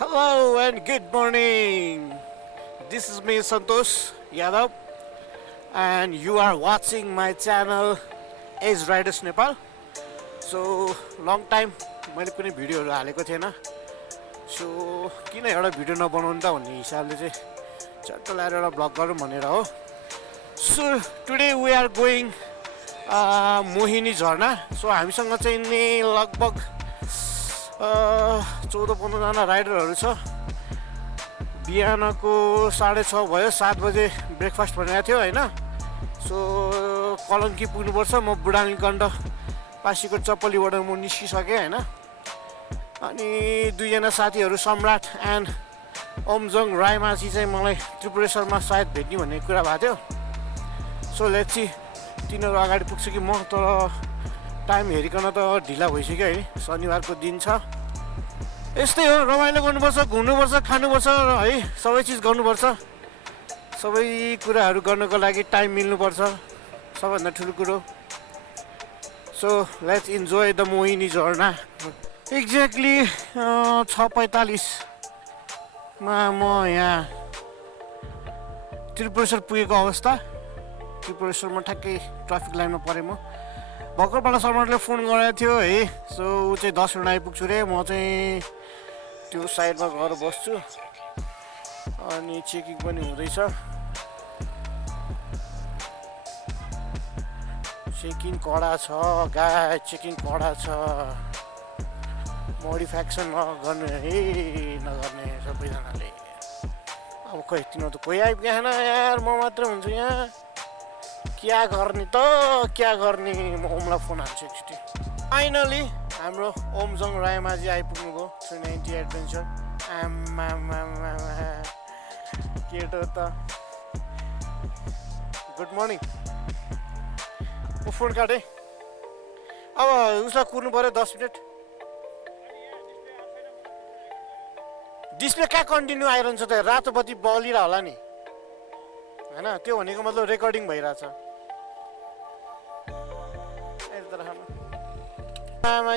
Hello and good morning. This is me Santosh Yadav and you are watching my channel Age Riders Nepal. So long time मैले कुनै भिडियोहरु हालेको थिएन. So किन एउटा video नबनाउनु त भन्ने हिसाबले चाहिँ चट्ट लाएर एउटा ब्लग गरौँ भनेर हो. So today we are going Mohini Jharana. So हामीसँग चाहिँ नि लगभग 14-15 जना राइडरहरु छ. बिहानको 6:30 भयो. 7 बजे ब्रेकफास्ट भनेको थियो हैन. सो कलङ्की पुग्नुपर्छ. म बुढानीकण्ड पासीको चप्पलीबाट म निस्किसके हैन. अनि दुईजना साथीहरु सम्राट एन्ड ओमजङ रायमाझी चाहिँ मलाई त्रिपुरेश्वरमा सायद भेट्ने भन्ने कुरा भएको थियो. सो लेट्स सी तिनीहरु अगाडि पुग्छ कि म. तर टाइम हेरिकन त ढिला भइसक्यो है. शनिबारको दिन छ. यस्तै हो, रमाइलो गर्नुपर्छ, घुम्नुपर्छ, खानुपर्छ है. सबै चीज गर्नुपर्छ. सबै कुराहरु गर्नको लागि टाइम मिल्नुपर्छ. सबभन्दा ठुलो कुरो. So let's enjoy the Mohini Jharana. Exactly 6:45 मा म यहाँ त्रिपुरेश्वर पुगेको अवस्था. त्रिपुरेश्वरमा ठ्याक्कै ट्राफिक लाइनमा परे म. भर्खरबाट सम्राटले फोन गरेको थियो है. सो ऊ चाहिँ 10 मिनेट आइपुग्छु रे. म चाहिँ त्यो साइडमा गएर बस्छु. अनि चेकिङ पनि हुँदैछ. चेकिङ कडा छ गाई. चेकिङ कडा छ. मोडिफिकेसन नगर्ने है, नगर्ने सबैजनाले. अब खोइ तिनीहरू त कोही आइपुगेन यार. म मात्र हुन्छु यहाँ. क्या गर्ने त, क्या गर्ने. म ओमलाई फोन हाल्छु एकचोटि. फाइनली हाम्रो ओमजङ रायमाझी आइपुग्नु भयो. 390 एडभेन्चर. केटो त गुड मर्निङ. म फोन काटेँ. अब उसलाई कुर्नु पऱ्यो 10 मिनट. डिस्प्ले कहाँ कन्टिन्यू आइरहन्छ त. रातो बत्ती बलिरह होला नि हैन. त्यो भनेको मतलब रेकर्डिङ भइरहेछ.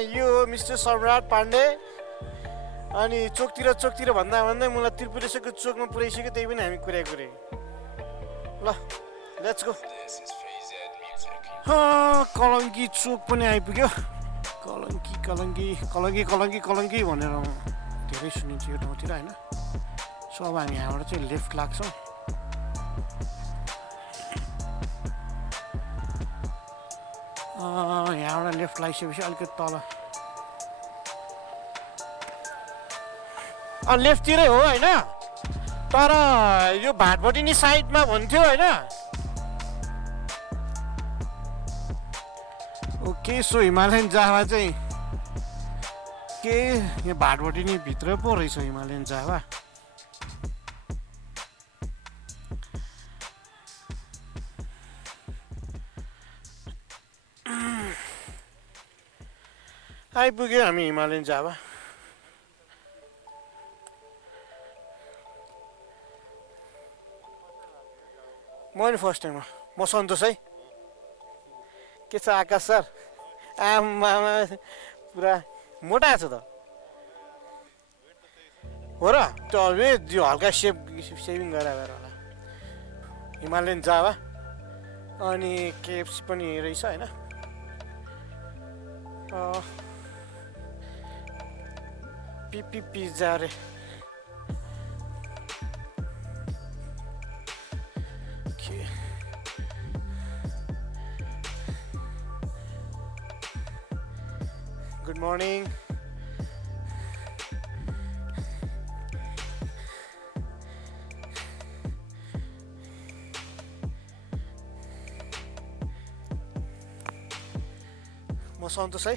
यो मिस्टर सम्राट पाण्डे. अनि चोकतिर भन्दा भन्दै मलाई त्रिपुरेश्वरको चोकमा पुर्याइसक्यो. त्यही पनि हामी कुरे ल लेट्स गो. कलङ्की चोक पनि आइपुग्यो. कलङ्की भनेर धेरै सुनिन्छ यो ठाउँतिर हैन. सो अब हामी यहाँबाट चाहिँ लेफ्ट लाग्छौँ. यहाँबाट लेफ्ट लागिसकेपछि अलिकति तल लेफ्टतिरै हो हैन. तर यो भाटबटिनी साइडमा भन्थ्यो हैन. ओके. सो हिमालयन जावा चाहिँ के यहाँ भाटबटिनी भित्र पो रहेछ हिमालयन जावा. आइपुग्यो हामी हिमालयन जावा. म नि फर्स्ट टाइम. म सन्तोष है. के छ आकाश सर? आमा पुरा मोटा छ त हो र. त्यो हल्का सेभिङ गरेर होला. हिमालयन जावा अनि केएफसी पनि रहेछ हैन. पिपी पिज्जा रे. Good morning. म सन्तोष है.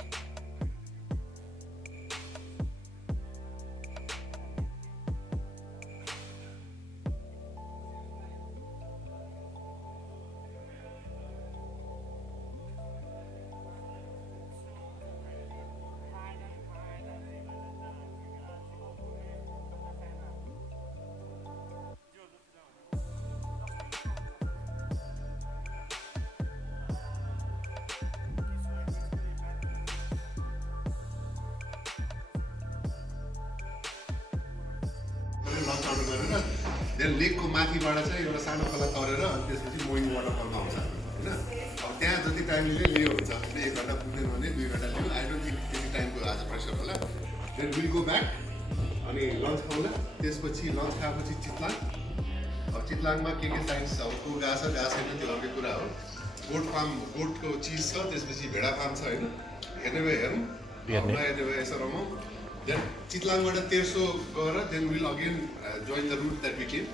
गरेर देन लेकको माथिबाट चाहिँ एउटा सानो खोला तरेर त्यसपछि मोहिनी वाटरफलमा आउँछ होइन। अब त्यहाँ जति टाइम लियो हुन्छ, 1 घन्टा पुग्दैन भने 2 घन्टा लियो। आई डोन्ट थिङ्क त्यति टाइमको आज प्रेसर होला। देन विल गो ब्याक अनि लन्च खाउँला। त्यसपछि लन्च खाएपछि चितलाङ। अब चितलाङमा के साइन्स छ, अब को गएको छ गएको छैन त्यो अर्कै कुरा हो। गोट फार्म, गोटको चिज छ, त्यसपछि भेडा फार्म छ होइन। हेर्ने भए हेरौँ, नहेर्ने भए यसो रमाउँ। देन चितलाङबाट तेर्सो गएर then will again join the route that we came.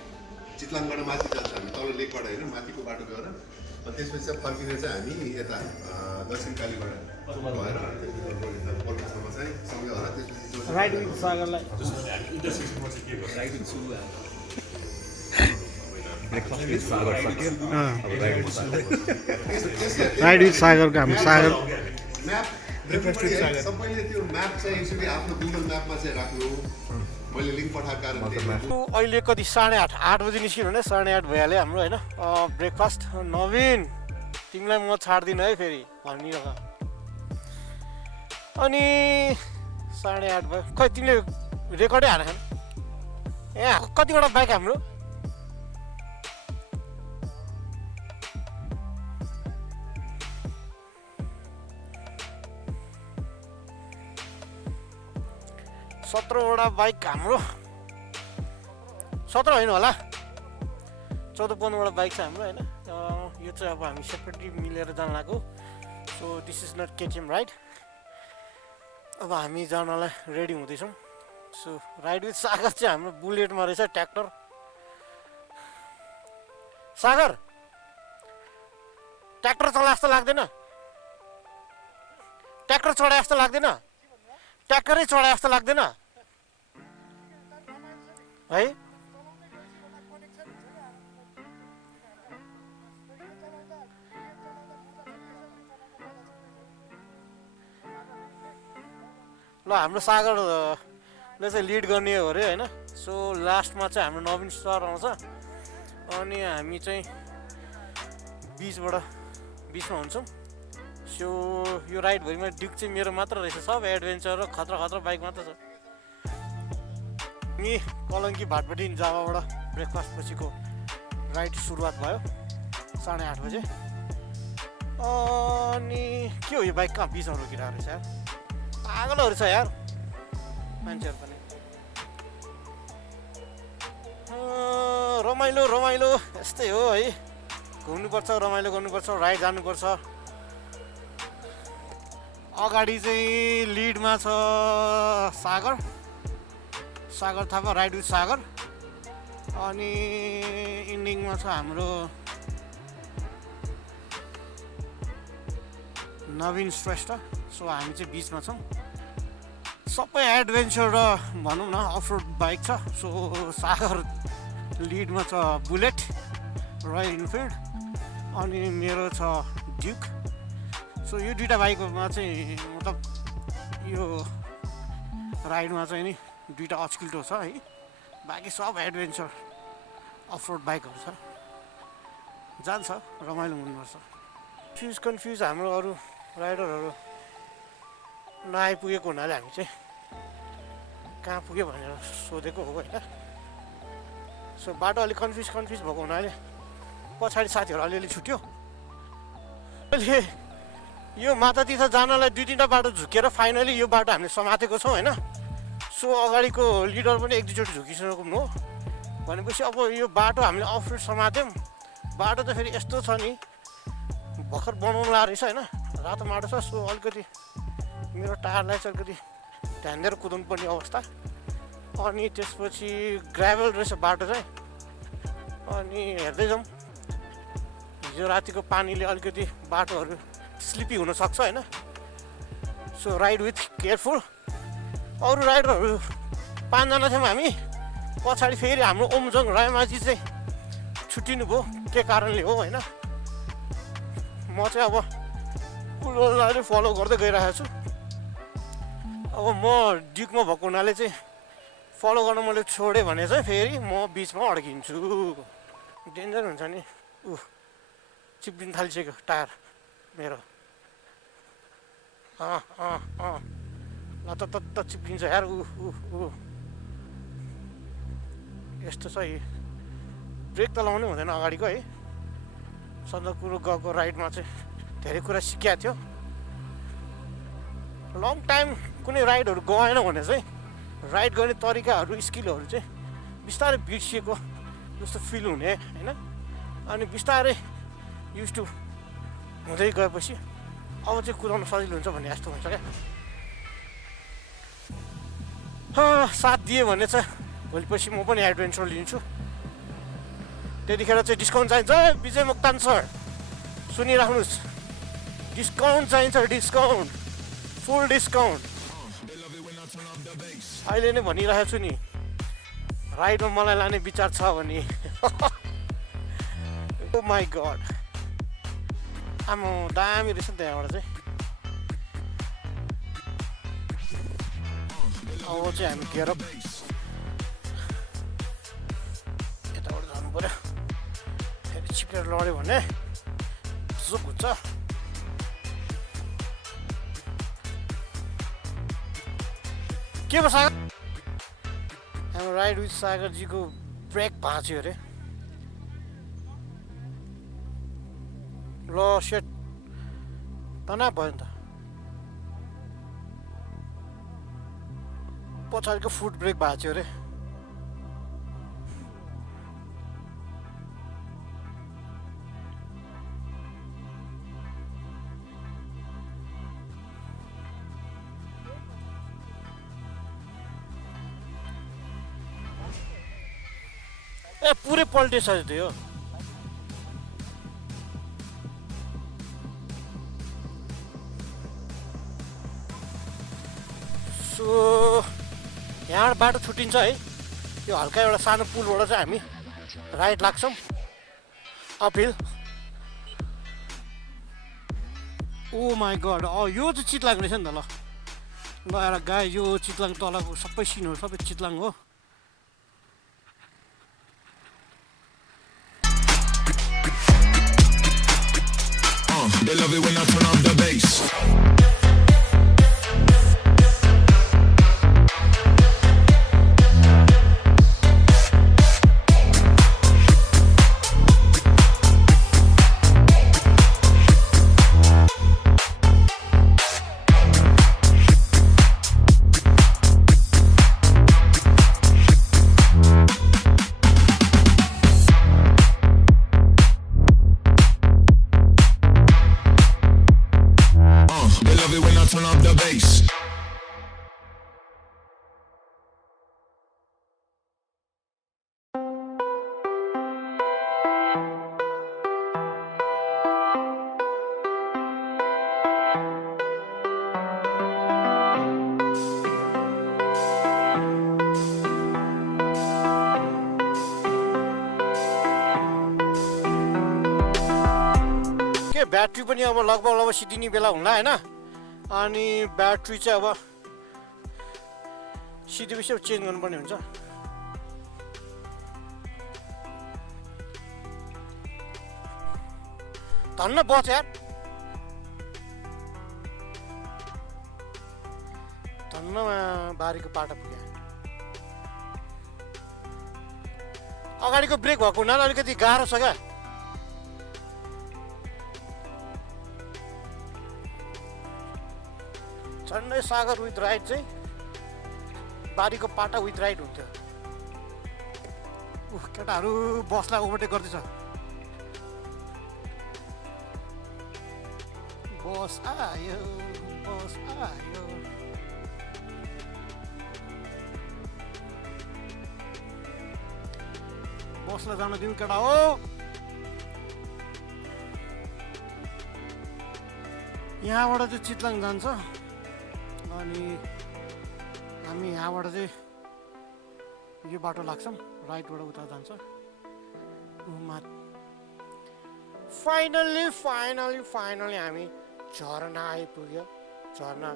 चितलाङबाट माथि जान्छ हामी, तल लेकबाट होइन, माथिको बाटो गएर। अनि त्यसपछि चाहिँ फर्किने चाहिँ हामी यता दक्षिण कालीबाट भएर पोल्ट्रीसम्म चाहिँ सँगै होला। त्यसपछि राइड विथ सागरलाई राइड विथ सागरको हाम्रो सागर म्याप सबैले त्यो म्याप चाहिँ यसरी आफ्नो गुगल म्यापमा चाहिँ राख्नु। मैले लिङ्क पठाएको कारणले अहिले कति 8:30 बजी निस्किनु भने 8:30 भइहाल्यो हाम्रो होइन। ब्रेकफास्ट नवीन तिमीलाई म छाड्दिनँ है फेरि भनिरह। अनि 8:30 भयो। खै तिमीले रेकर्डै हान यहाँ कतिवटा बाइक हाम्रो? सत्रवटा बाइक हाम्रो, 17 होइन होला, 14-15वटा बाइक छ हाम्रो होइन। यो चाहिँ अब हामी सेपरेटली मिलेर जान लागेको। So this is not KTM ride. अब हामी जानलाई रेडी हुँदैछौँ। सो राइड विथ सागर चाहिँ हाम्रो बुलेटमा रहेछ, ट्र्याक्टर। सागर ट्र्याक्टर चला जस्तो लाग्दैन? ट्र्याक्टर चढाए जस्तो लाग्दैन? ट्र्याक्टरै चढाए जस्तो लाग्दैन है? ल हाम्रो सागरले चाहिँ लिड गर्ने हो अरे होइन। सो लास्टमा चाहिँ हाम्रो नवीन सर आउँछ अनि हामी चाहिँ बिचमा हुन्छौँ। सो यो राइडभरिमा ड्युक चाहिँ मेरो मात्र रहेछ, सब एडभेन्चर र खतरा खतरा बाइक मात्र छ। हामी कलङ्की भाटपट्टि जावाबाट ब्रेकफास्ट पछिको राइड सुरुवात भयो 8:30 बजे। अनि के हो यो बाइक कहाँ बिचमा रोकिरहेको रहेछ यार? पागलहरू छ यार मान्छेहरू पनि। रमाइलो रमाइलो यस्तै हो है, घुम्नुपर्छ, रमाइलो गर्नुपर्छ, राइड जानुपर्छ। अगाडि चाहिँ लिडमा छ सागर थापा, राइड विथ सागर। अनि इन्डिङमा छ हाम्रो नवीन श्रेष्ठ। सो हामी चाहिँ बिचमा छौँ। सबै एडभेन्चर र भनौँ न अफ रोड बाइक छ। सो सागर लिडमा छ बुलेट रोयल इनफिल्ड अनि मेरो छ ड्युक। सो यो दुइटा बाइकमा चाहिँ मतलब यो राइडमा चाहिँ नि दुइटा अचकिल्टो छ है। बाँकी सब एडभेन्चर अफ रोड बाइकहरू छ, जान्छ, रमाइलो हुनुपर्छ। कन्फ्युज हाम्रो अरू राइडरहरू नआइपुगेको हुनाले हामी चाहिँ कहाँ पुग्यो भनेर सोधेको हो होइन। सो बाटो अलिक कन्फ्युज भएको हुनाले पछाडि साथीहरू अलिअलि छुट्यो। अहिले यो मातातीर्थ जानलाई 2-3वटा बाटो झुकेर फाइनली यो बाटो हामीले समातेको छौँ होइन। सो अगाडिको लिडर पनि 1-2चोटि झुकिसकेको हो। भनेपछि अब यो बाटो हामीले अफ रोड समात्यौँ। बाटो त फेरि यस्तो छ नि, भर्खर बनाउनु ला रहेछ होइन, रातो माटो छ। सो अलिकति मेरो टायरलाई चाहिँ अलिकति ध्यान दिएर कुदाउनु पर्ने अवस्था। अनि त्यसपछि ग्राभल रहेछ बाटो चाहिँ। अनि हेर्दै जाउँ, हिजो रातिको पानीले अलिकति बाटोहरू स्लिपी हुनसक्छ होइन। So ride with careful. अरू राइडरहरू 5जना थियौँ हामी। पछाडि फेरि हाम्रो ओमजङ रायमाझी चाहिँ छुट्टिनु भयो के कारणले हो होइन। म चाहिँ अब उसलाई फलो गर्दै गइरहेको छु। अब म ड्युकमा भएको हुनाले चाहिँ फलो गर्न मैले छोडेँ भने चाहिँ फेरि म बिचमा अड्किन्छु, डेन्जर हुन्छ नि। चिप्लिन थालिसक्यो टायर मेरो। ल त चिप्लिन्छ यार। यस्तो छ है, ब्रेक त लाउनै हुँदैन अगाडिको है। सन्दकपुर गएको राइडमा चाहिँ धेरै कुरा सिकिएको थियो। लङ टाइम कुनै राइडहरू गएन भने चाहिँ राइड गर्ने तरिकाहरू स्किलहरू चाहिँ बिस्तारै बिर्सिएको जस्तो फिल हुने होइन। अनि बिस्तारै युज टु हुँदै गएपछि अब चाहिँ कुदाउनु सजिलो हुन्छ भन्ने जस्तो हुन्छ क्या। साथ दियो भने चाहिँ भोलिपछि म पनि एडभेन्चर लिन्छु। त्यतिखेर चाहिँ डिस्काउन्ट चाहिन्छ विजय मोक्तान सर, सुनिराख्नुहोस्, डिस्काउन्ट चाहिन्छ, डिस्काउन्ट, फुल डिस्काउन्ट। अहिले नै भनिरहेको छु नि, राइडमा मलाई लाने विचार छ भने। ओ माई गड, आमा दामी रहेछ नि त्यहाँबाट चाहिँ। अब चाहिँ हामी गेरप यताबाट जानु पऱ्यो, फेरि छिपेर लड्यो भने सुक हुन्छ। के भयो सागर? हाम्रो राइड विथ सागरजीको ब्रेक भाँच्यो अरे। ल सेट तनाव भयो नि त। पछाडिको फुट ब्रेक भाँच्यो अरे। ए पुरै पल्टेछ त्यो। सो यहाँबाट बाटो छुट्टिन्छ है, यो हल्का एउटा सानो पुलबाट चाहिँ हामी राइट लाग्छौँ अपहिल। ओ माई गड, यो चाहिँ चितलाङ रहेछ नि त। ल ल एउटा गाई, यो चितलाङ तलको सबै सिनहरू सबै चितलाङ हो। They love it when I turn up the bass. They love it when I turn up the bass. के ब्याट्री पनि अब लगभग सिद्धिने बेला हुँला होइन। अनि ब्याट्री चाहिँ अब सिधेपछि चेन्ज गर्नुपर्ने हुन्छ। धन्न बच यार, धन्नमा बारीको पाटा पुग्यो। अगाडिको ब्रेक भएको हुनाले अलिकति गाह्रो छ क्या। झन्डै सागर विथ राइड चाहिँ बारीको पाटा विथ राइड हुन्थ्यो। केटाहरू बसलाई ओभरटेक गर्दैछ। बस आयो, बस आयो। बसलाई जान दिनु केटा हो। यहाँबाट चाहिँ चितलाङ जान्छ अनि हामी यहाँबाट चाहिँ यो बाटो लाग्छौँ, राइटबाट उता जान्छ। फाइनली हामी झरना आइपुग्यो। झरना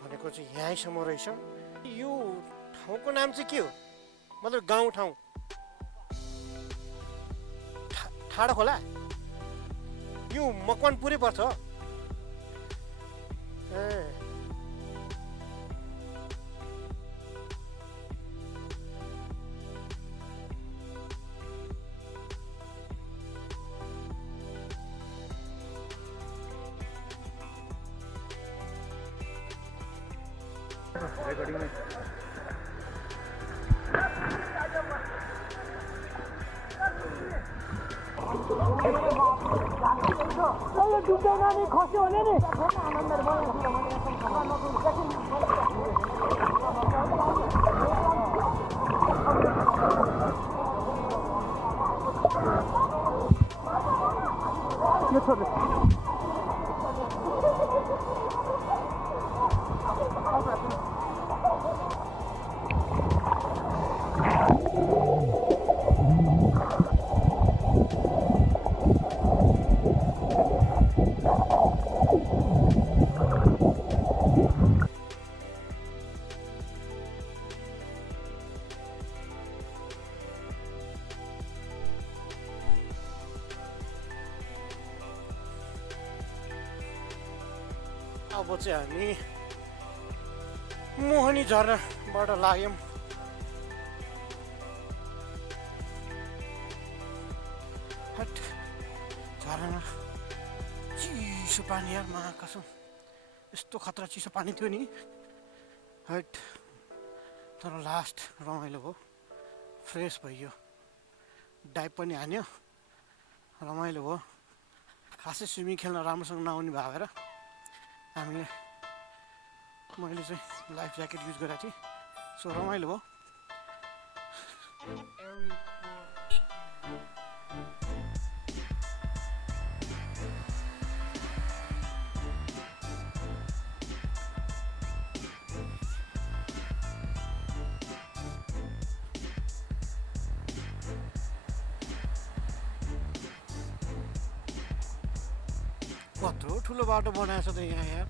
भनेको चाहिँ यहीँसम्म रहेछ। यो ठाउँको नाम चाहिँ के हो, मतलब गाउँ ठाउँ? ठाडो खोला? यो मकवानपुरै पर्छ। ए अब चाहिँ हामी मोहनी झरनाबाट लाग्यौँ। हट झरना चिसो पानी यार महाकसम यस्तो खतरा चिसो पानी थियो नि। हट तर लास्ट रमाइलो भयो, फ्रेस भयो, डाइभ पनि हान्यो, रमाइलो भयो। खासै स्विमिङ खेल्न राम्रोसँग नआउने भएर मैले चाहिँ लाइफ ज्याकेट युज गरेको थिएँ, सो रमाइलो भयो। कत्रो ठुलो बाटो बनाएछ त यहाँ यार।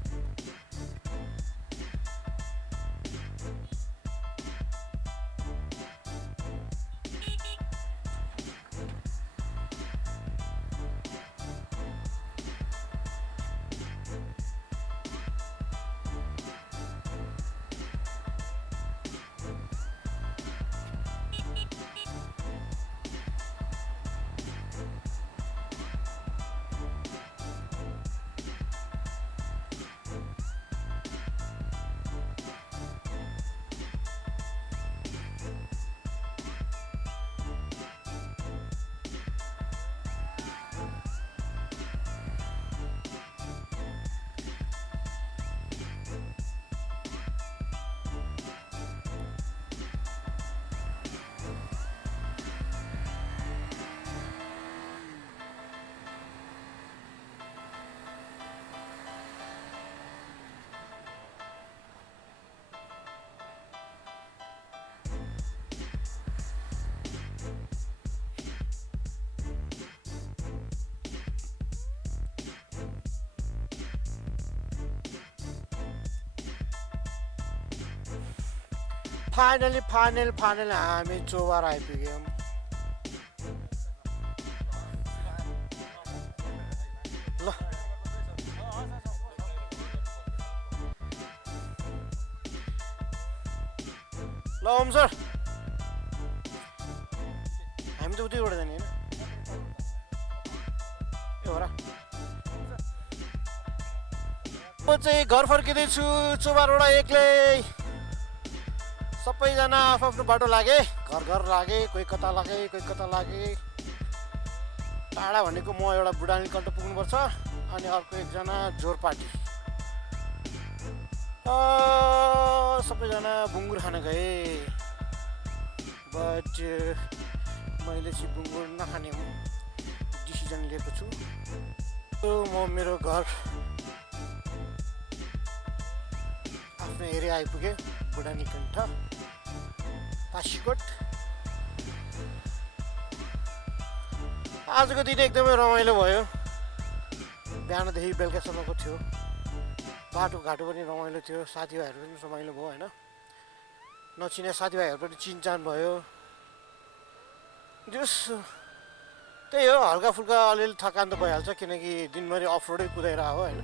फाइनली हामी चोबार आइपुग्यौँ। ल ओम सर, हामी त उतैबाट जाने होइन? ए हो र, म चाहिँ घर फर्किँदैछु चोबारबाट एक्लै। सबैजना आफ्नो बाटो लागे, घर लागे, कोही कता लागे। टाढा भनेको म एउटा बुढानी कन्ट पुग्नुपर्छ, अनि अर्को एकजना जोरपाटी। सबैजना बुङ्गुर खान गए, बट मैले चाहिँ बुङ्गुर नखाने डिसिजन लिएको छु। म मेरो घर आफ्नो एरिया आइपुगेँ, बुढानी कन्ठ पासीकोट। आजको दिन एकदमै रमाइलो भयो, बिहानदेखि बेलुकासम्मको थियो। बाटोघाटो पनि रमाइलो थियो, साथीभाइहरू पनि रमाइलो भयो होइन। नचिने साथीभाइहरू पनि चिनचान भयो। जस त्यही हो, हल्का फुल्का अलिअलि थकान त भइहाल्छ, किनकि दिनभरि अफ रोडै कुदाएर हो होइन।